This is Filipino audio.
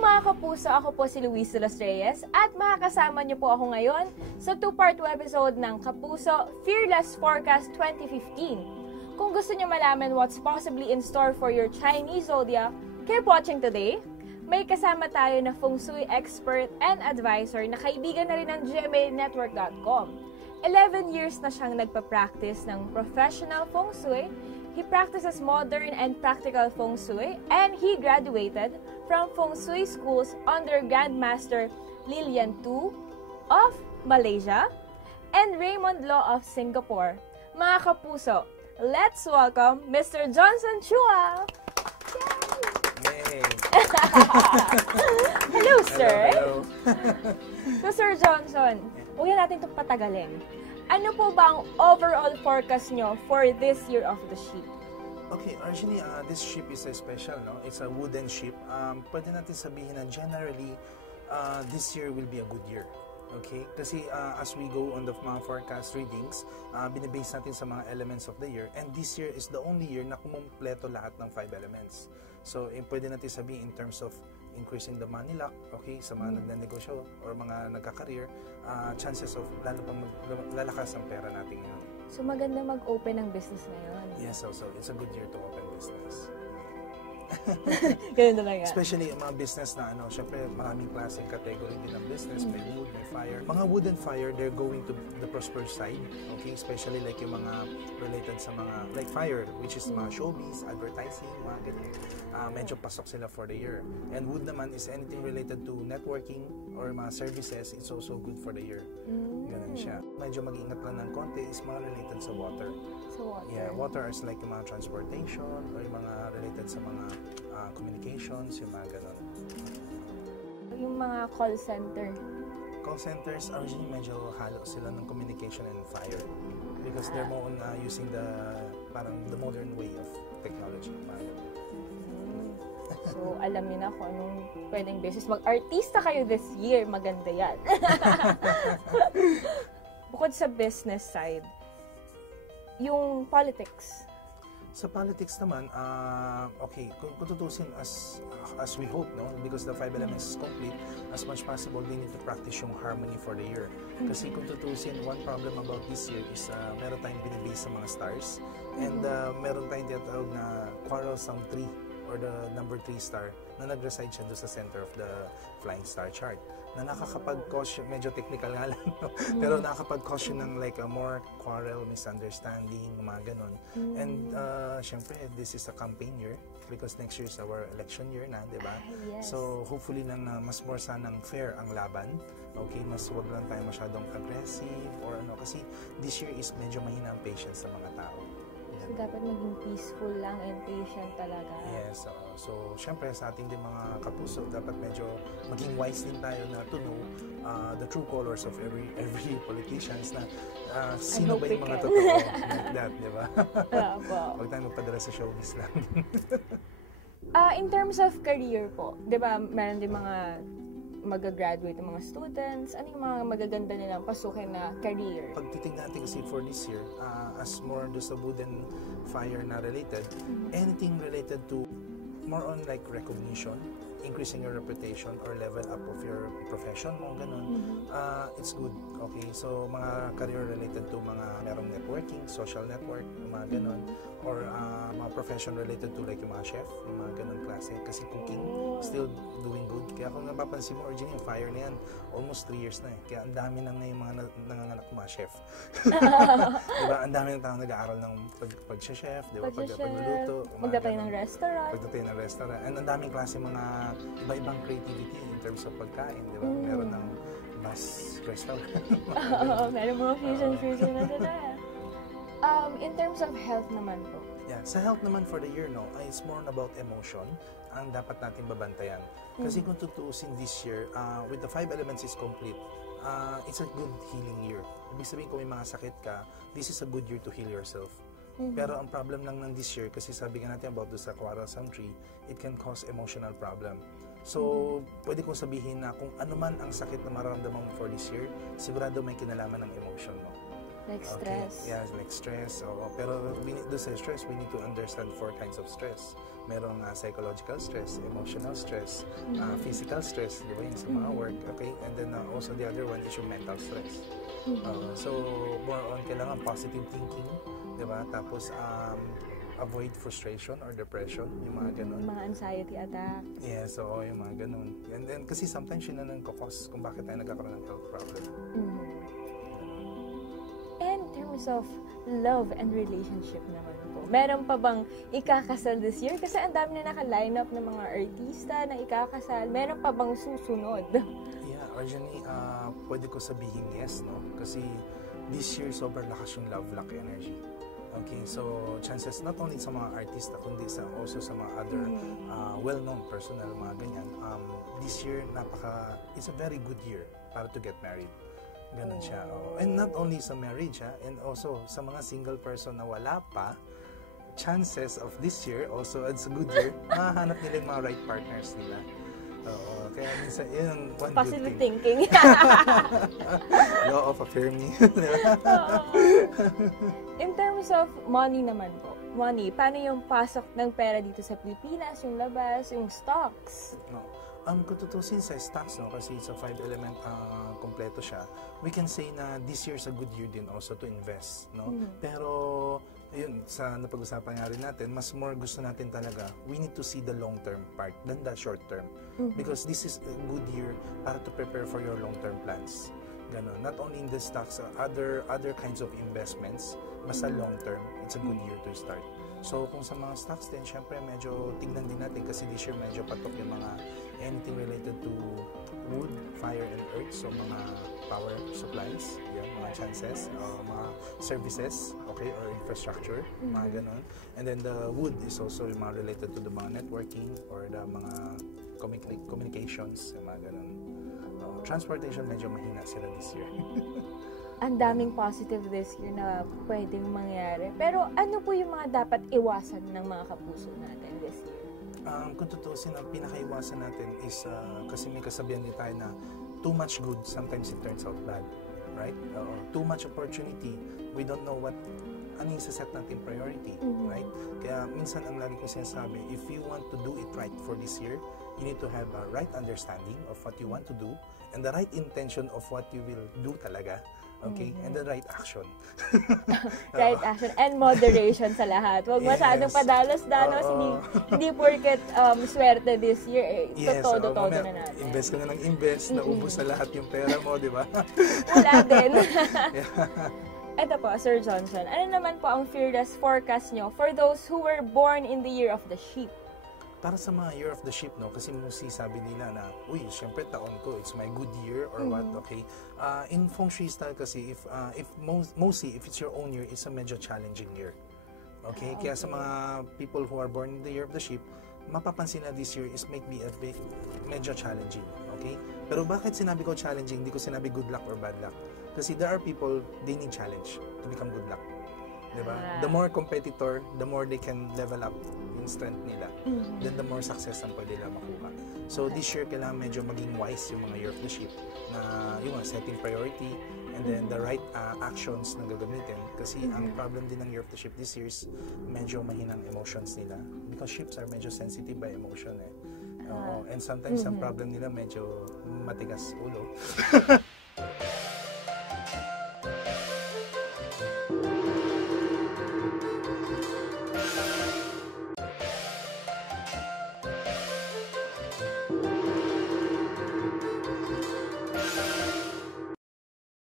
mga kapuso, ako po si Luis de los Reyes at makakasama niyo po ako ngayon sa 2-part episode ng Kapuso Fearless Forecast 2015. Kung gusto niyo malaman what's possibly in store for your Chinese zodiac, keep watching today. May kasama tayo na feng shui expert and advisor na kaibigan na rin ng gmanetwork.com. 11 years na siyang nagpa-practice ng professional feng shui. He practices modern and practical feng shui, and he graduated from feng shui schools under Grandmaster Lilian Tu of Malaysia and Raymond Law of Singapore. Mga kapuso, let's welcome Mr. Johnson Chua! Yay! Hello, sir! Hello. So, Sir Johnson, huwag na natin itong patagalin. Ano po ba ang overall forecast nyo for this year of the sheep? Okay, originally, this ship is a special, no? It's a wooden ship. Pwede natin sabihin na generally, this year will be a good year. Okay? Kasi as we go on the mga forecast readings, binibase natin sa mga elements of the year. And this year is the only year na kumumpleto lahat ng 5 elements. So, pwede natin sabihin in terms of increasing the money luck, okay, sa mga nagnanegosyo or mga nagka-career, chances of lalo pang lalakas ang pera natin ngayon. So, maganda mag-open ng business ngayon. Yes, so it's a good year to open business. Ganun talaga. Especially yung mga business na syempre maraming klaseng category din ng business, may wood, may fire. Mga wood and fire, they're going to the prosperous side, okay? Especially like yung mga related sa mga, like fire, which is mga showbiz, advertising, mga ganyan. Medyo pasok sila for the year. And wood naman is anything related to networking or mga services, it's also good for the year. Ganun siya. Medyo mag-ingat lang ng konti is mga related sa water. So, water. Yeah, water is like yung mga transportation or yung mga related sa mga communications, yung mga ganun. Yung mga call center. Call centers, originally medyo halo sila ng communication and fire because they're more on using the modern way of technology. So, alam niyo na kung anong pwedeng business. Mag-artista kayo this year, maganda yan. Bukod sa business side, yung politics. Sa politics naman, okay, kung tutusin as we hope, no, because the 5 elements is complete, as much possible, they need to practice yung harmony for the year. Kasi kung tutusin, one problem about this year is meron tayong binibase sa mga stars, and meron tayong tinatawag na quarrelsome tree, or the number 3 star, na nag-reside siya doon sa center of the flying star chart, na nakakapag-cause, medyo technical nga lang, no? Pero nakakapag-cause ng like a more quarrel, misunderstanding, mga ganon. And syempre, this is a campaign year because next year is our election year na, di ba? Yes. So hopefully lang na mas more sanang fair ang laban. Okay, mas wag lang tayo masyadong aggressive or kasi this year is medyo mahina ang patience sa mga tao. So, dapat maging peaceful lang and patient talaga. Yes, so syempre sa ating din mga kapuso, dapat medyo maging wise din tayo na to know the true colors of every politicians na sino ba yung mga totoo like that, di ba? Huwag tayo magpadala sa showbiz lang. In terms of career po, di ba, meron din mga mag-graduate ng mga students, ano yung mga magaganda nilang pasukin na career? Pag titignan natin kasi for this year, as more do sa wood and fire na related, anything related to more on like recognition, increasing your reputation or level up of your profession mo, ganun, it's good. Okay, so mga career related to mga merong networking, social network, mga ganun, or mga profession related to like yung mga chef, yung mga ganun klase. Kasi cooking, still doing good. Kaya kung napapansin mo, originally yung fire na yan, almost 3 years na eh. Kaya ang dami na ngayon mga nanganganak mga chef. Diba? Ang dami ng tao nag-aaral ng pag-chef, diba? Pagluluto. Magdatayo ng restaurant. Pagdatayo ng restaurant. And ang daming klase mga iba-ibang creativity in terms of pagkain, diba? Meron ng bus restaurant. Meron mga fusion na sila. In terms of health naman po. Yeah, sa health naman for the year, no, it's more about emotion ang dapat natin babantayan. Kasi kung tutuusin this year, with the 5 elements is complete, it's a good healing year. Ibig sabihin kung may mga sakit ka, this is a good year to heal yourself. Pero ang problem lang ng this year, kasi sabi nga natin about sa quarrelsome tree, it can cause emotional problem. So, pwede kong sabihin na kung ano man ang sakit na mararamdaman mo for this year, sigurado may kinalaman ng emotion mo. Like stress. Okay? Yeah, like stress. Oo. Pero doon sa stress, we need to understand 4 kinds of stress. Merong psychological stress, emotional stress, physical stress, di ba yung sa mga work, okay? And then also the other one is yung mental stress. So, more on kailangan positive thinking, di ba? Tapos, avoid frustration or depression, yung mga ganun. Mga anxiety attack. Yeah, so yung mga ganun. And then, kasi sometimes yun na nagkakos kung bakit tayo nagkakaroon ng health problem. In terms of love and relationship naman po, meron pa bang ikakasal this year? Kasi ang dami na naka-line up ng mga artista na ikakasal. Meron pa bang susunod? Yeah, originally, pwede ko sabihin yes, no? Kasi this year, sobrang lakas yung love luck energy. Okay, so chances not only sa mga artista, kundi also sa mga other well-known personal, mga ganyan. This year, it's a very good year para to get married. Ganun siya. And not only sa marriage, and also sa mga single person na wala pa, chances of this year, also it's a good year, mahanap nila yung mga right partners nila. Oo, kaya minsan, yun one Positive good thing. thinking. Law of affirming. In terms of money naman po, paano yung pasok ng pera dito sa Pilipinas, yung labas, yung stocks? No. Kung tutusin sa stocks, no, kasi it's a 5-element kompleto siya, we can say na this year is a good year din also to invest, no? Pero yun, sa napag-usapan nga rin natin, mas more gusto natin talaga, we need to see the long-term part than the short-term. Because this is a good year para to prepare for your long-term plans. Ganon. Not only in the stocks, other kinds of investments, basta long-term, it's a good year to start. So, kung sa mga stocks din, syempre medyo tignan din natin kasi this year medyo patok yung mga anything related to wood, fire, and earth. So, mga power supplies, yan, mga chances, mga services, okay, or infrastructure, mga ganon. And then the wood is also yung mga related to the mga networking or the mga communications, yung mga ganon. Transportation, medyo mahina sila this year. Ang daming positive this year na pwedeng mangyari. Pero ano po yung mga dapat iwasan ng mga kapuso natin this year? Kung tutusin, ang pinakaiwasan natin is, kasi may kasabihan din tayo na too much good, sometimes it turns out bad. Right? Too much opportunity, we don't know ano yung set natin priority. Right? Kaya minsan ang lagi ko sinasabi, if you want to do it right for this year, you need to have a right understanding of what you want to do and the right intention of what you will do talaga. Okay? And the right action. Right action and moderation sa lahat. Huwag masyadong padalos-dalos. Hindi porket swerte this year. Todo na natin. Invest ka na ng invest, naubos na lahat yung pera mo, di ba? Wala din. Ito po, Sir Johnson. Ano naman po ang fearless forecast nyo for those who were born in the year of the sheep? Para sa mga year of the sheep, no, kasi mostly sabi nila na, uy, syempre taon ko, it's my good year or what, okay? In feng shui style kasi, mostly if it's your own year, it's a medyo challenging year. Okay? Kaya sa mga people who are born in the year of the sheep, mapapansin na this year is maybe a bit medyo challenging. Okay? Pero bakit sinabi ko challenging? Hindi ko sinabi good luck or bad luck. Kasi there are people, they need challenge to become good luck. Diba? The more competitor, the more they can level up yung strength nila. Then the more success ang pwede nila makuha. So this year, kailangan medyo maging wise yung mga year of the sheep na yung setting priority and then the right actions na gagamitin. Kasi ang problem din ng year of the sheep this year is medyo mahinang emotions nila. Because sheeps are medyo sensitive by emotion and sometimes ang problem nila medyo matigas ulo.